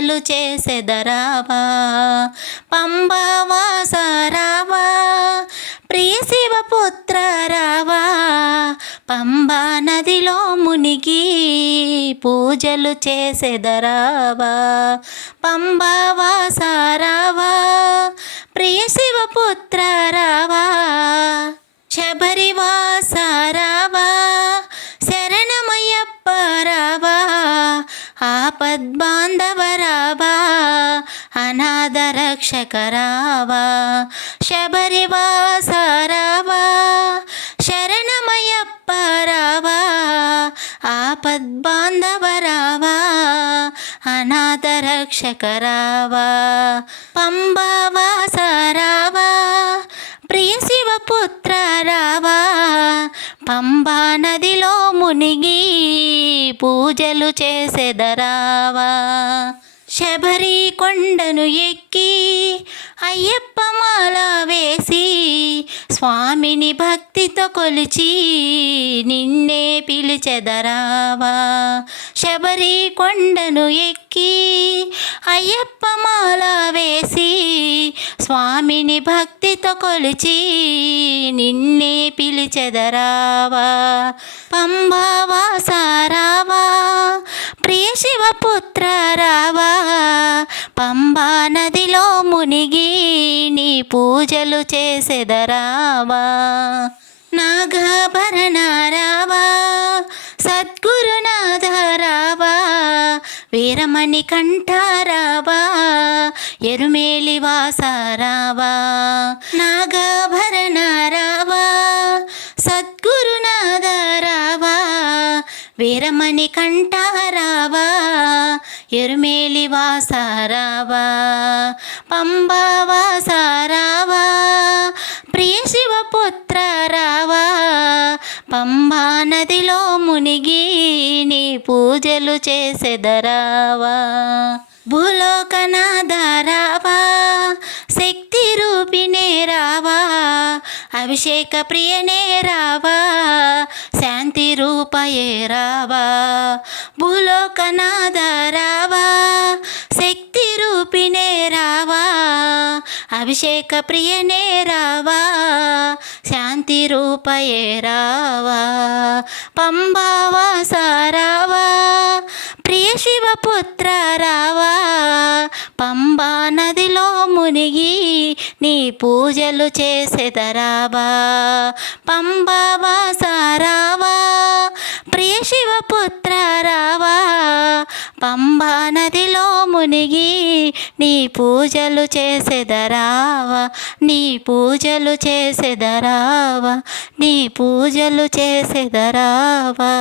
పూజలు చేసెదరావా. పంబావాస రావా, ప్రియ శివపుత్ర రావా, పంబా నదిలో మునిగి పూజలు చేసెదరావా. పంబావాస రావా, ప్రియ శివపుత్ర రావా, శబరివాస రావా, శరణమయ్యప్ప రావా, ఆపద్బాంధవ రావా, అనాథ రక్షక రావా. శబరివాస రావా, శరణమయ్యప్ప రావా, ఆపద్బాంధవ రావా, అనాథ రక్షక రావా. పంబావాస రావా, ప్రియ శివపుత్ర రావా, పంబా నదిలో మునిగి పూజలు చేసెదరావా. శబరి కొండను ఎక్కి అయ్యప్ప మాల వేసి స్వామిని భక్తితో కొలిచి నిన్నే పిలిచెదరావా. శబరి కొండను ఎక్కి అయ్యప్ప మాల వేసి స్వామిని భక్తితో కొలిచి నిన్నే పిలిచెదరావా. పంబావాస రావా, ప్రియ శివపుత్ర రావా, పంబా నదిలో మునిగి నీ పూజలు చేసెదరావా. నాగాభరణ రావా, సద్గురునాథ రావా, వీరమణి కంఠ రావా, ఎరుమేలి వాస రావా. నాగాభరణ రావా, సద్గురునాథ రావా, వీరమణి కంఠ రావా, ఎరుమేలి వాస రావా. పంబావాస రావా, ప్రియ శివపుత్ర రావా, పంబా నదిలో మునిగి నీ పూజలు చేసెదరావా. భూలోకనాథ రావా, శక్తి రూపిణే రావా, అభిషేక ప్రియనే రావా, శాంతి రూపయే రావా. భూలోకనాథ రావా, శక్తి రూపిణే రావా, అభిషేక ప్రియనే రావా, శాంతి రూపయే రావా. పంబావాస రావా, ప్రియ శివపుత్ర రావా, పంబా నదిలో మునిగి నీ పూజలు చేసెదరావా. పంబావాస రావా, ప్రియ శివపుత్ర రావా, పంబా నదిలో మునిగి నీ పూజలు చేసెదరావా. నీ పూజలు చేసెదరావా, నీ పూజలు చేసెదరావా.